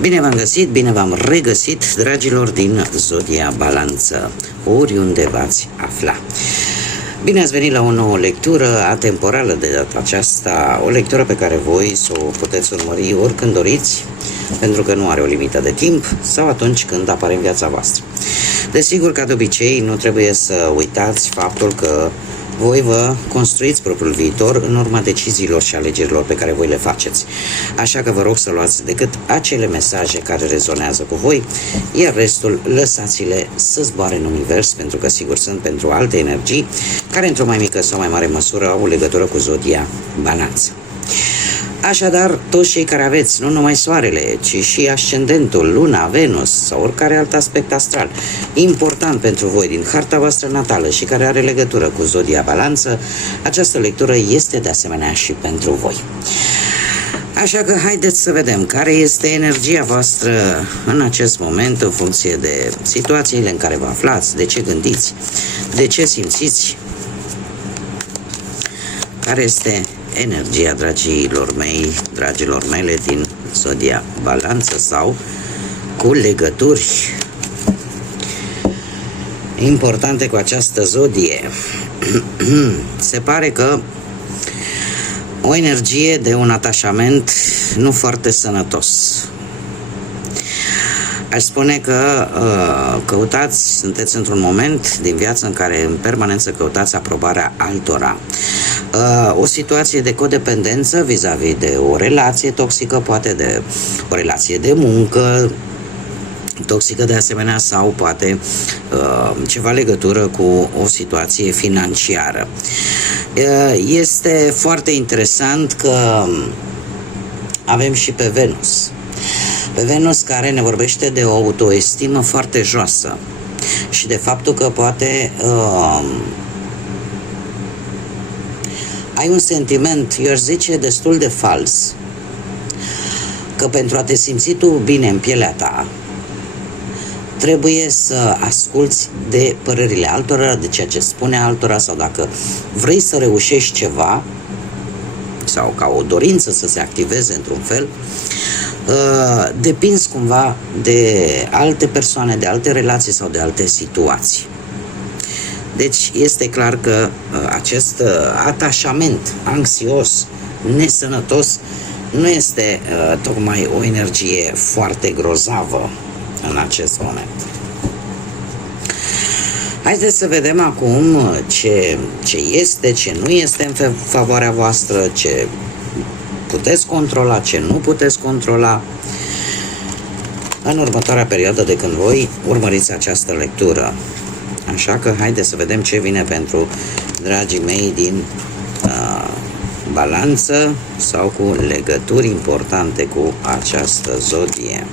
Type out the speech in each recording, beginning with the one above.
Bine v-am găsit, bine v-am regăsit, dragilor din Zodia Balanță, oriunde v-ați afla. Bine ați venit la o nouă lectură atemporală de data aceasta, o lectură pe care voi să o puteți urmări oricând doriți, pentru că nu are o limită de timp sau atunci când apare în viața voastră. Desigur, ca de obicei, nu trebuie să uitați faptul că voi vă construiți propriul viitor în urma deciziilor și alegerilor pe care voi le faceți. Așa că vă rog să luați decât acele mesaje care rezonează cu voi, iar restul lăsați-le să zboare în univers, pentru că sigur sunt pentru alte energii care într-o mai mică sau mai mare măsură au legătură cu Zodia Balanță. Așadar, toți cei care aveți nu numai Soarele, ci și Ascendentul, Luna, Venus sau oricare alt aspect astral important pentru voi din harta voastră natală și care are legătură cu Zodia Balanță, această lectură este de asemenea și pentru voi. Așa că haideți să vedem care este energia voastră în acest moment în funcție de situațiile în care vă aflați, de ce gândiți, de ce simțiți, care este energia dragilor mele din Zodia Balanță sau cu legături importante cu această zodie. Se pare că o energie de un atașament nu foarte sănătos. Aș spune că sunteți într-un moment din viață în care în permanență căutați aprobarea altora. O situație de codependență vis-a-vis de o relație toxică, poate de o relație de muncă toxică de asemenea, sau poate ceva legătură cu o situație financiară. Este foarte interesant că avem și pe Venus. Pe Venus, care ne vorbește de o autoestimă foarte joasă și de faptul că poate ai un sentiment, eu aș zice, destul de fals, că pentru a te simți tu bine în pielea ta trebuie să asculți de părerile altora, de ceea ce spune altora, sau dacă vrei să reușești ceva sau ca o dorință să se activeze într-un fel, depinzi cumva de alte persoane, de alte relații sau de alte situații. Deci este clar că acest atașament anxios, nesănătos, nu este tocmai o energie foarte grozavă în acest moment. Haideți să vedem acum ce este, ce nu este în favoarea voastră, ce puteți controla, ce nu puteți controla în următoarea perioadă de când voi urmăriți această lectură. Așa că haideți să vedem ce vine pentru dragii mei din Balanță sau cu legături importante cu această zodie.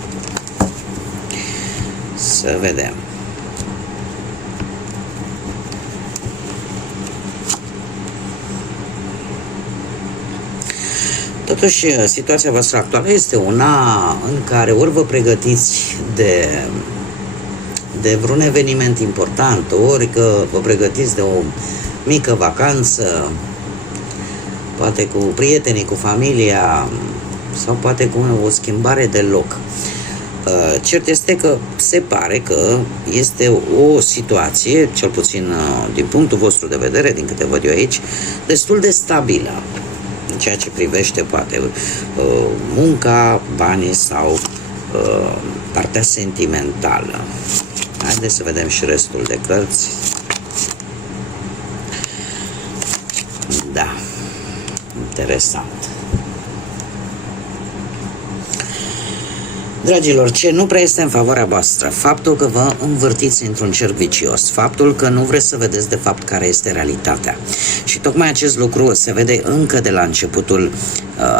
Să vedem. Totuși, situația voastră actuală este una în care ori vă pregătiți de vreun eveniment important, ori că vă pregătiți de o mică vacanță, poate cu prietenii, cu familia, sau poate cu o schimbare de loc. Cert este că se pare că este o situație, cel puțin din punctul vostru de vedere, din câte văd eu aici, destul de stabilă în ceea ce privește poate munca, banii sau partea sentimentală. Haideți să vedem și restul de cărți. Da, interesant. Dragilor, ce nu prea este în favoarea voastră? Faptul că vă învârtiți într-un cerc vicios, faptul că nu vreți să vedeți de fapt care este realitatea. Și tocmai acest lucru se vede încă de la începutul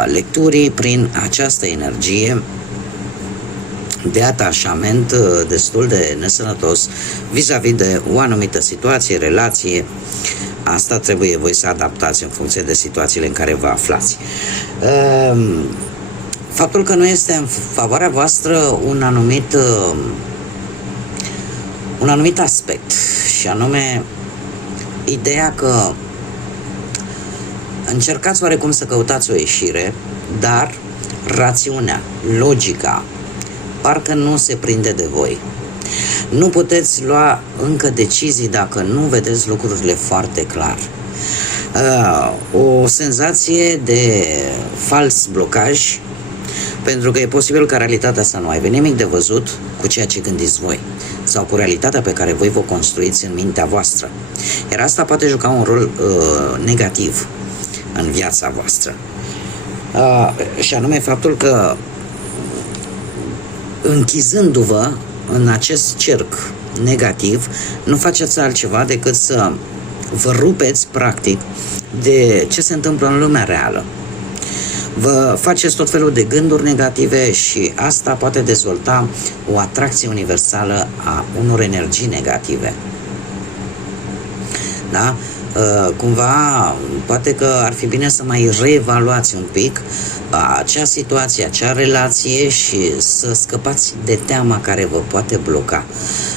lecturii prin această energie de atașament destul de nesănătos vis-a-vis de o anumită situație, relație. Asta trebuie voi să adaptați în funcție de situațiile în care vă aflați. Faptul că nu este în favoarea voastră un anumit aspect, și anume ideea că încercați oarecum să căutați o ieșire, dar rațiunea, logica, parcă nu se prinde de voi. Nu puteți lua încă decizii dacă nu vedeți lucrurile foarte clar. O senzație de fals blocaj, pentru că e posibil ca realitatea să nu aibă nimic de văzut cu ceea ce gândiți voi sau cu realitatea pe care voi vă construiți în mintea voastră. Iar asta poate juca un rol negativ în viața voastră. Și anume faptul că închizându-vă în acest cerc negativ, nu faceți altceva decât să vă rupeți practic de ce se întâmplă în lumea reală. Vă faceți tot felul de gânduri negative și asta poate dezvolta o atracție universală a unor energii negative. Da? Cumva, poate că ar fi bine să mai reevaluați un pic acea situație, acea relație și să scăpați de teama care vă poate bloca.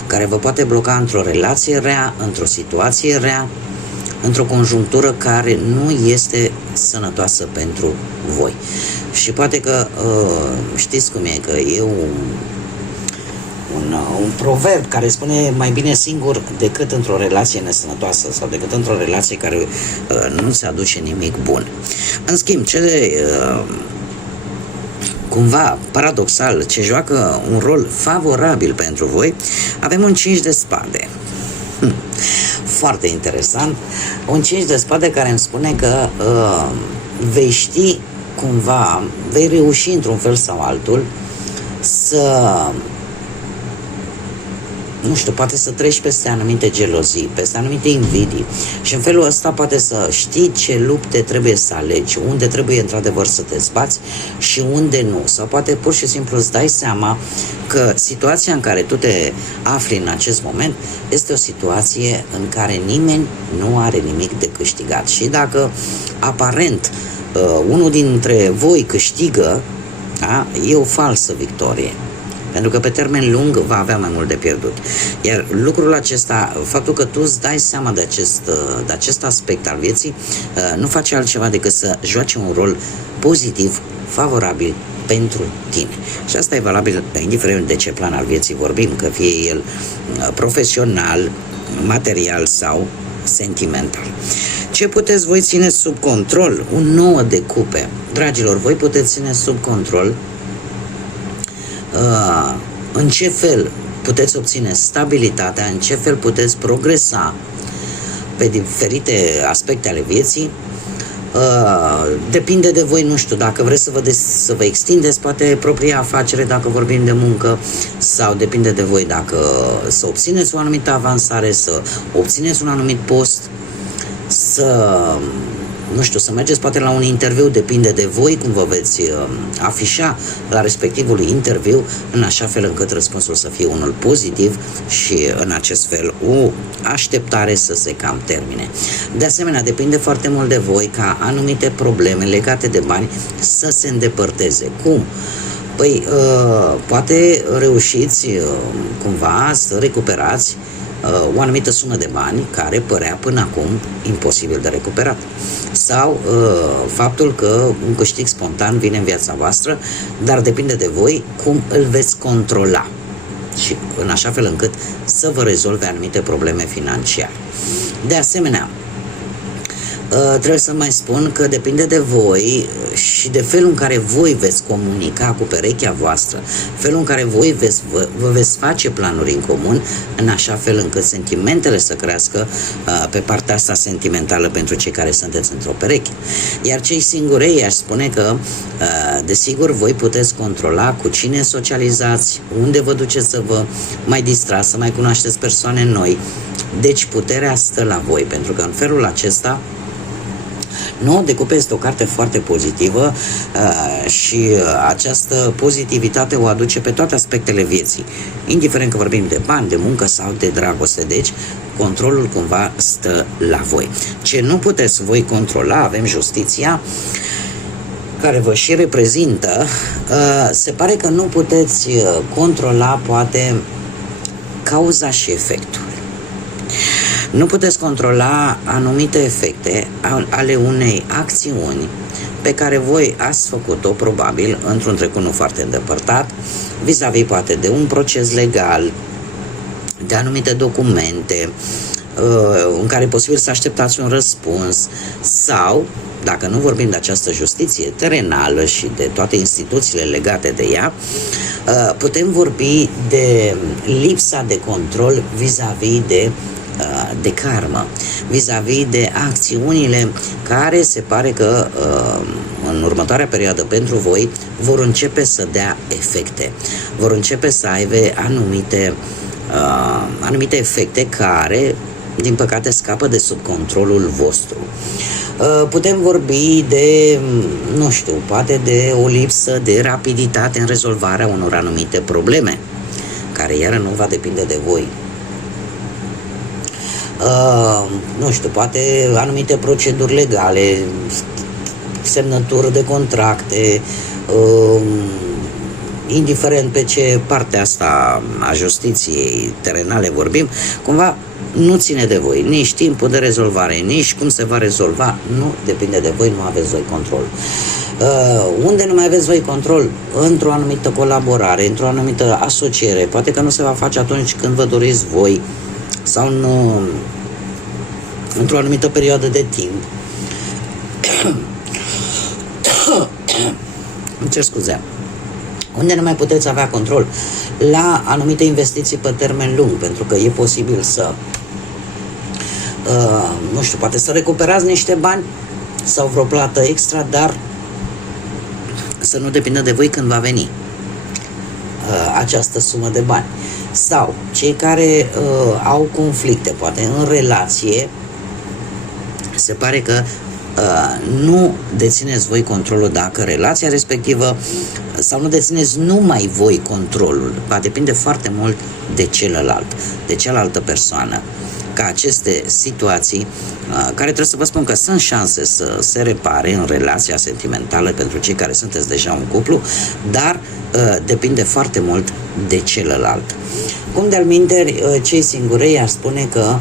Care vă poate bloca într-o relație rea, într-o situație rea, într-o conjunctură care nu este sănătoasă pentru voi. Și poate că știți cum e, că e un proverb care spune mai bine singur decât într-o relație nesănătoasă sau decât într-o relație care nu-ți aduce nimic bun. În schimb, cumva paradoxal, ce joacă un rol favorabil pentru voi, avem un 5 de spade. Foarte interesant. Un 5 de spade care îmi spune că vei ști cumva, vei reuși într-un fel sau altul să, nu știu, poate să treci peste anumite gelozii, peste anumite invidii și în felul ăsta poate să știi ce lupte trebuie să alegi, unde trebuie într-adevăr să te zbați și unde nu. Sau poate pur și simplu îți dai seama că situația în care tu te afli în acest moment este o situație în care nimeni nu are nimic de câștigat. Și dacă aparent unul dintre voi câștigă, da, e o falsă victorie. Pentru că pe termen lung va avea mai mult de pierdut. Iar lucrul acesta, faptul că tu îți dai seama de acest aspect al vieții, nu face altceva decât să joace un rol pozitiv, favorabil pentru tine. Și asta e valabil indiferent de ce plan al vieții vorbim, că fie el profesional, material sau sentimental. Ce puteți voi ține sub control? Un 9 de cupe. Dragilor, voi puteți ține sub control în ce fel puteți obține stabilitatea, în ce fel puteți progresa pe diferite aspecte ale vieții. Depinde de voi, nu știu, dacă vreți să vă extindeți poate propria afacere, dacă vorbim de muncă, sau depinde de voi dacă să obțineți o anumită avansare, să obțineți un anumit post, nu știu, să mergeți poate la un interviu, depinde de voi cum vă veți afișa la respectivul interviu, în așa fel încât răspunsul să fie unul pozitiv și în acest fel o așteptare să se cam termine. De asemenea, depinde foarte mult de voi ca anumite probleme legate de bani să se îndepărteze. Cum? Păi, poate reușiți cumva să recuperați o anumită sumă de bani care părea până acum imposibil de recuperat. Sau faptul că un câștig spontan vine în viața voastră, dar depinde de voi cum îl veți controla și în așa fel încât să vă rezolve anumite probleme financiare. De asemenea, trebuie să mai spun că depinde de voi și de felul în care voi veți comunica cu perechea voastră, felul în care voi vă veți face planuri în comun, în așa fel încât sentimentele să crească pe partea asta sentimentală pentru cei care sunteți într-o pereche. Iar cei singurei aș spune că, desigur, voi puteți controla cu cine socializați, unde vă duceți să vă mai distrați, să mai cunoașteți persoane noi. Deci puterea stă la voi, pentru că în felul acesta 9 de cupe este o carte foarte pozitivă și această pozitivitate o aduce pe toate aspectele vieții, indiferent că vorbim de bani, de muncă sau de dragoste. Deci, controlul cumva stă la voi. Ce nu puteți voi controla, avem justiția, care vă și reprezintă, se pare că nu puteți controla, poate, cauza și efectul. Nu puteți controla anumite efecte ale unei acțiuni pe care voi ați făcut-o probabil într-un trecut nu foarte îndepărtat, vis-a-vis poate de un proces legal, de anumite documente în care e posibil să așteptați un răspuns, sau, dacă nu vorbim de această justiție terenală și de toate instituțiile legate de ea, putem vorbi de lipsa de control vis-a-vis de karmă, vis-a-vis de acțiunile care se pare că în următoarea perioadă pentru voi vor începe să dea efecte, vor începe să aibă anumite efecte care, din păcate, scapă de sub controlul vostru. Putem vorbi de, nu știu, poate de o lipsă de rapiditate în rezolvarea unor anumite probleme, care iară nu va depinde de voi. Nu știu, poate anumite proceduri legale, semnătură de contracte, indiferent pe ce parte asta a justiției terenale vorbim, cumva nu ține de voi, nici timpul de rezolvare, nici cum se va rezolva, nu depinde de voi, nu aveți voi control. Unde nu mai aveți voi control? Într-o anumită colaborare, într-o anumită asociere, poate că nu se va face atunci când vă doriți voi, sau într-o anumită perioadă de timp. Îmi cer scuze. Unde nu mai puteți avea control? La anumite investiții pe termen lung, pentru că e posibil să nu știu, poate să recuperați niște bani sau vreo plată extra, dar să nu depindă de voi când va veni această sumă de bani. Sau cei care au conflicte, poate în relație, se pare că nu dețineți voi controlul dacă relația respectivă, sau nu dețineți numai voi controlul, va depinde foarte mult de celălalt, de cealaltă persoană, ca aceste situații, care trebuie să vă spun că sunt șanse să se repare în relația sentimentală pentru cei care sunteți deja un cuplu, dar depinde foarte mult de celălalt. Cum de-al minteri, cei singurei ar spune că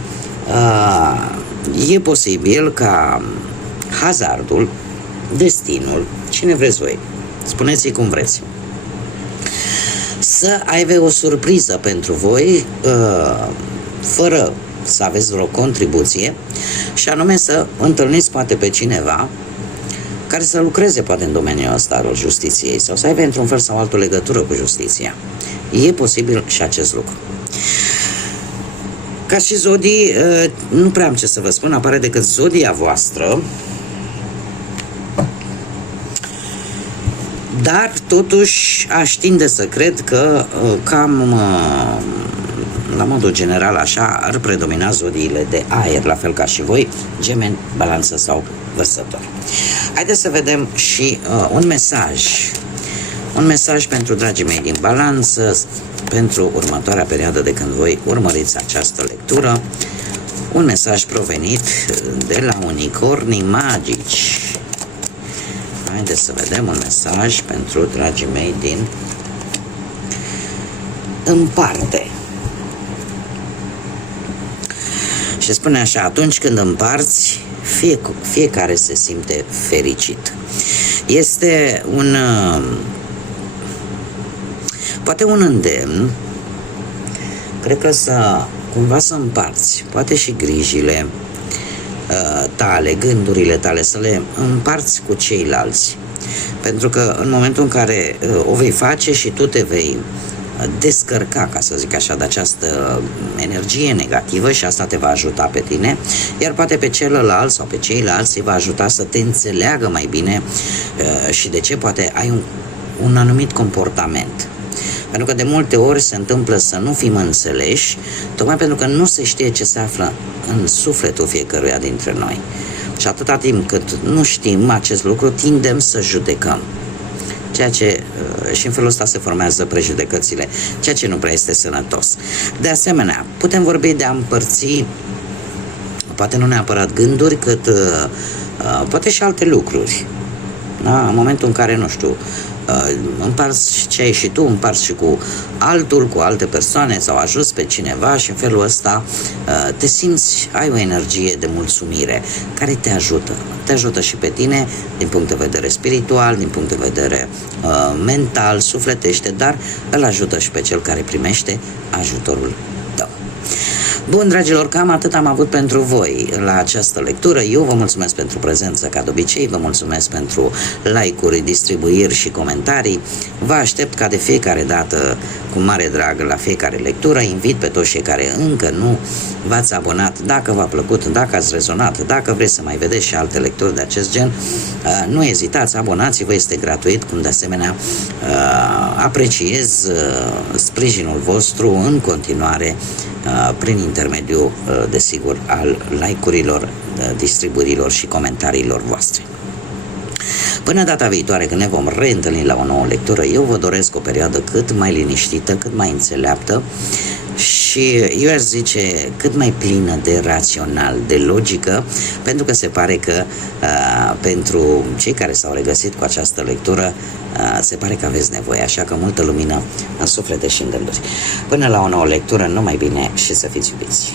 e posibil ca hazardul, destinul, cine vreți voi, spuneți-i cum vreți, să aibă o surpriză pentru voi, fără să aveți vreo contribuție, și anume să întâlniți poate pe cineva care să lucreze poate în domeniul ăsta al justiției sau să aibă într-un fel sau altul legătură cu justiția. E posibil și acest lucru. Ca și zodii, nu prea am ce să vă spun, apare decât zodia voastră, dar totuși aș tinde să cred că cam la modul general așa ar predomina zodiile de aer, la fel ca și voi, Gemeni, Balanță sau Vărsător. Haideți să vedem și un mesaj pentru dragii mei din Balanță pentru următoarea perioadă de când voi urmăriți această lectură. Un mesaj provenit de la unicornii magici. Haideți să vedem un mesaj pentru dragii mei din Împarte. Și spune așa: atunci când împarți, fiecare se simte fericit. Este poate un îndemn, cred că cumva să împarți, poate și grijile tale, gândurile tale, să le împarți cu ceilalți. Pentru că în momentul în care o vei face și tu te vei descărca, ca să zic așa, de această energie negativă, și asta te va ajuta pe tine, iar poate pe celălalt sau pe ceilalți îi va ajuta să te înțeleagă mai bine și de ce poate ai un anumit comportament. Pentru că de multe ori se întâmplă să nu fim înțeleși, tocmai pentru că nu se știe ce se află în sufletul fiecăruia dintre noi. Și atâta timp cât nu știm acest lucru, tindem să judecăm. Ceea ce, și în felul ăsta se formează prejudecățile, ceea ce nu prea este sănătos. De asemenea, putem vorbi de a împărți, poate nu neapărat gânduri, cât poate și alte lucruri. Da? În momentul în care, nu știu, împarți ce ai și tu, împarți și cu altul, cu alte persoane sau ajuți pe cineva și în felul ăsta te simți, ai o energie de mulțumire care te ajută. Te ajută și pe tine din punct de vedere spiritual, din punct de vedere mental, sufletește, dar îl ajută și pe cel care primește ajutorul tău. Bun, dragilor, cam atât am avut pentru voi la această lectură. Eu vă mulțumesc pentru prezență, ca de obicei, vă mulțumesc pentru like-uri, distribuiri și comentarii. Vă aștept ca de fiecare dată, cu mare drag, la fiecare lectură. Invit pe toți cei care încă nu v-ați abonat, dacă v-a plăcut, dacă ați rezonat, dacă vreți să mai vedeți și alte lecturi de acest gen, nu ezitați, abonați-vă, este gratuit, cum de asemenea apreciez sprijinul vostru în continuare prin intermediul, desigur, al like-urilor, distribuirilor și comentariilor voastre. Până data viitoare, când ne vom reîntâlni la o nouă lectură, eu vă doresc o perioadă cât mai liniștită, cât mai înțeleaptă și, eu aș zice, cât mai plină de rațional, de logică, pentru că se pare că pentru cei care s-au regăsit cu această lectură, se pare că aveți nevoie, așa că multă lumină în suflete și în gânduri. Până la o nouă lectură, numai bine și să fiți iubiți!